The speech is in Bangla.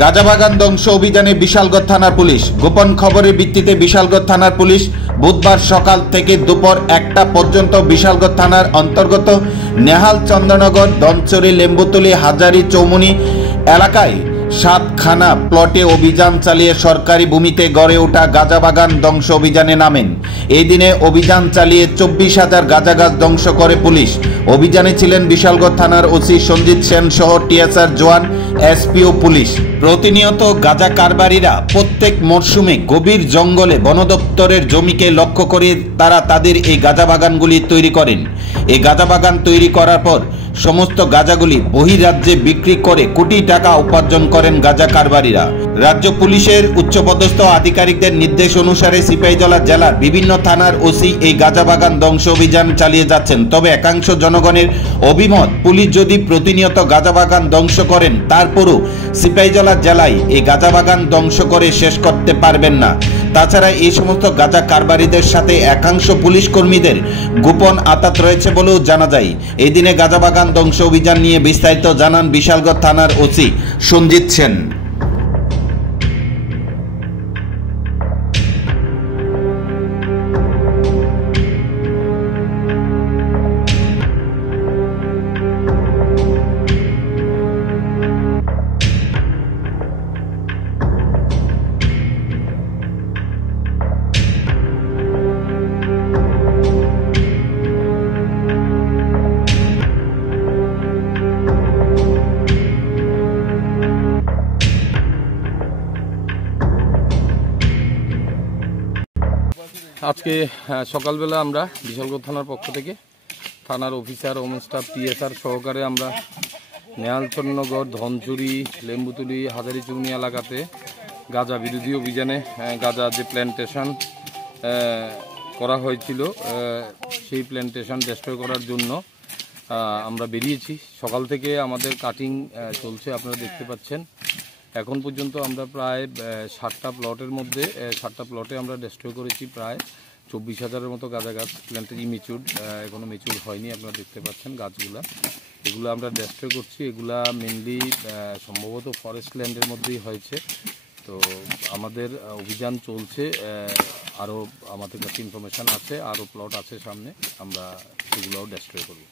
গাজাবাগান ধ্বংস অভিযানে বিশালগড় থানার পুলিশ। গোপন খবরের ভিত্তিতে বিশালগড় থানার পুলিশ বুধবার সকাল থেকে দুপুর 1টা পর্যন্ত বিশালগড় থানার অন্তর্গত নেহাল, চন্দ্রনগর, ধনচুরি, লেম্বুতলী, হাজারি, চৌমুনি এলাকায় 7খানা প্লটে অভিযান চালিয়ে সরকারি ভূমিতে গড়ে ওঠা গাজাবাগান ধ্বংস অভিযানে নামেন। এই দিনে অভিযান চালিয়ে 24,000 গাঁজা গাছ ধ্বংস করে পুলিশ। অভিযানে ছিলেন বিশালগড় থানার ওসি সঞ্জিত সেন সহ টিএসআর জওয়ান, এসপিও পুলিশ। প্রতিনিয়ত গাঁজা কারবারিরা প্রত্যেক মরশুমে গভীর জঙ্গলে বন দপ্তরের জমিকে লক্ষ্য করে তারা তাদের এই গাঁজা বাগানগুলি তৈরি করেন। এই গাঁজা বাগান তৈরি করার পর সমস্ত গাঁজাগুলি বহিরাজ্যে বিক্রি করে কোটি টাকা উপার্জন করেন গাঁজা কারবারিরা। রাজ্য পুলিশের উচ্চপদস্থ আধিকারিকদের নির্দেশ অনুসারে সিপাহীজলা জেলার বিভিন্ন থানার ওসি এই গাঁজা বাগান ধ্বংস অভিযান চালিয়ে যাচ্ছেন। তবে একাংশ জনগণের অভিমত, পুলিশ যদি প্রতিনিয়ত গাঁজা বাগান ধ্বংস করেন তারপরও সিপাহীজলা জেলায় এই গাঁজা বাগান ধ্বংস করে শেষ করতে পারবেন না। তাছাড়া এই সমস্ত গাঁজা কারবারিদের সাথে একাংশ পুলিশ কর্মীদের গোপন আঁতাত রয়েছে বলেও জানা যায়। এই দিনে গাঁজা বাগান ধ্বংস অভিযান নিয়ে বিস্তারিত জানান বিশালগড় থানার ওসি সঞ্জিত সেন। আজকে সকালবেলা আমরা বিশালগড় থানার পক্ষ থেকে থানার অফিসার, ওমেন স্টাফ, টিএসআর সহকারে আমরা নেহাল, চন্দ্রনগর, ধনচুরি, লেম্বুতলী, হাজারি, চৌমুনি এলাকাতে গাঁজা বিরোধী অভিযানে গাঁজা যে প্ল্যান্টেশন করা হয়েছিল সেই প্ল্যান্টেশন ডেস্ট্রয় করার জন্য আমরা বেরিয়েছি। সকাল থেকে আমাদের কাটিং চলছে, আপনারা দেখতে পাচ্ছেন। এখন পর্যন্ত আমরা প্রায় 7টা প্লটের মধ্যে 7টা প্লটে আমরা ডেস্ট্রয় করেছি প্রায় 24,000-এর মতো গাঁজা গাছ। প্ল্যান্টের ইমেচুর, এখনও মেচুর হয়নি, আপনারা দেখতে পাচ্ছেন গাছগুলা। এগুলো আমরা ডেস্ট্রয় করছি। এগুলা মেনলি সম্ভবত ফরেস্ট ল্যান্ডের মধ্যেই হয়েছে। তো আমাদের অভিযান চলছে, আরও আমাদের কাছে ইনফরমেশান আছে, আরও প্লট আছে সামনে, আমরা সেগুলোও ডেস্ট্রয় করব।